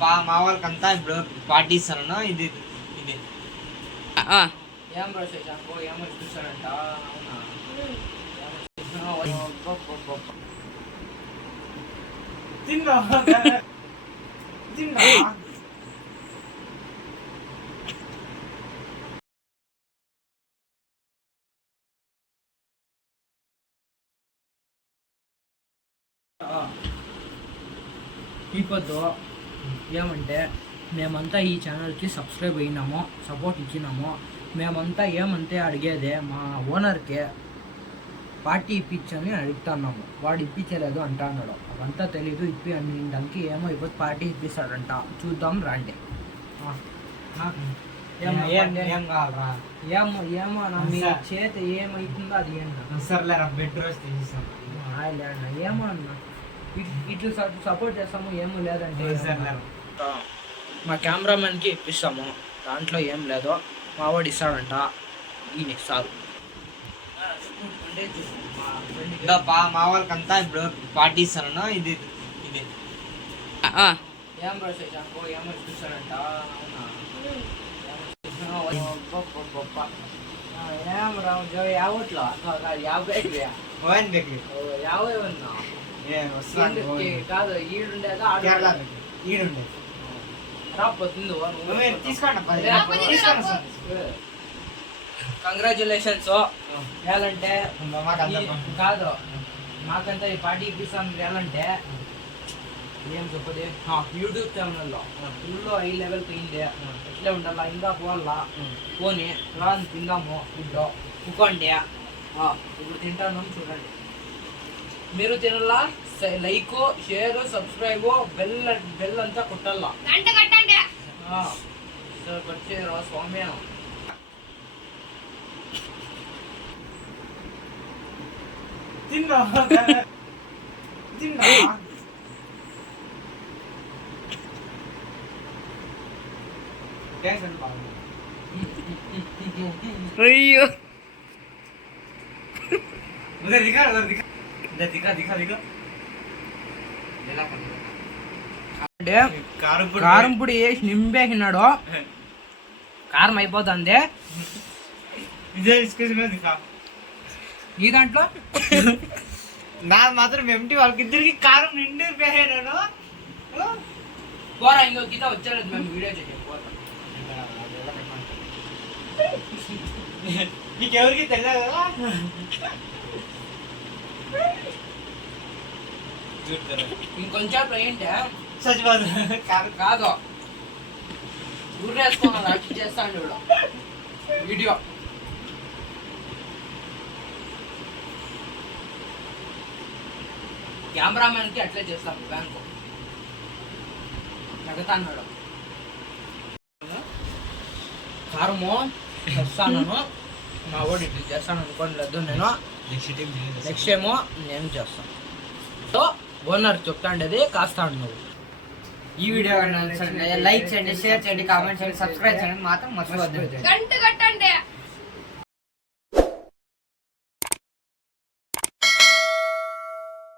మా వాళ్ళకంతా ఇప్పుడు పార్టీ ఇస్తాను. ఇది ఇది ఏం బ్రో చేశాను ఏమో చూసానంట. తిన్నా తిన్నా ఈ పొద్దు ఏమంటే మేమంతా ఈ ఛానల్కి సబ్స్క్రైబ్ అయినాము, సపోర్ట్ ఇచ్చినాము. మేమంతా ఏమంటే అడిగేదే మా ఓనర్కి పార్టీ ఇప్పించని అడుగుతున్నాము. వాడు ఇప్పించలేదు అంటా అన్నాడు. అవంతా తెలీదు. ఇప్పి అన్నింటికి ఏమో ఇప్పుడు పార్టీ ఇప్పిస్తాడంట. చూద్దాం రండి. ఏమో ఏమో నా మీ చేతి ఏమైతుందో అది సర్లేరా బెడ్ రోజు తీసేసాం. ఏమో అన్న ఇట్లు సపోర్ట్ చేస్తాము. ఏమో లేదంటే మా కెమెరామెన్కి ఇప్పిస్తాము. దాంట్లో ఏం లేదు. మావాడు ఇస్తాడంట. ఈయన ఇస్తారు. మా వాళ్ళకంతా ఇప్పుడు పార్టీ ఇస్తాను. ఇది ఇది ఏం బ్రో చేశాను ఏమో చూసానంట. ఏం రావు యావట్లో 50 కాదు ఈడుండేదా ఈడుండే రాపోతుంది. తీసుకోండి. కంగ్రాచులేషన్స్. ఏలంటే కాదు మాకంతా ఈ పార్టీ ఇప్పిస్తాం. ఏలంటే ఏం చెప్పదు యూట్యూబ్ ఛానల్లో ఫుల్ హై లెవెల్ పోయింది. ఎట్లే ఉండాలా ఇంకా పోవాలా పోనీ రాని తిందాము. ఇప్పుడు ఇంకోండి ఇప్పుడు తింటాను చూడండి. మీరు తినాలా. లైక్ షేర్ సబ్స్క్రైబ్ బెల్ అంతా కొట్టాలా. వచ్చేరా స్వామి. తిన్నా తిన్నా అయ్యో కారం పొడి వేసి నింపేసినాడు. కారం అయిపోతుంది. ఈ దాంట్లో నా మాత్రం ఎంటి వాళ్ళకిద్దరికి కారం నిండి పేసాను. పోరా ఇంకో గీత వచ్చారు. మేము వీడియో చేసాం. నీకెవరికి తెలియదు కదా. ఇంకొంచెం ఏంటి సచివాదు కాదు ఊరేసుకున్నాను. అట్టి చేస్తాను వీడియో. కెమెరామెన్కి అట్లే చేస్తాము. బ్యాంకు తగ్గతా అన్నాడు. కారము వస్తాను. మా వాడు ఇట్లా చేస్తాను అనుకోండి. లేదు నేను నెక్స్ట్ ఏమో నేను చేస్తాను. సో ఓనర్ చెప్తాండేది కాస్తాడు. నువ్వు ఈ వీడియో లైక్ చేయండి, షేర్ చేయండి, కామెంట్ చేయండి, సబ్స్క్రైబ్ చేయండి మాత్రం మర్చిపోద్దు.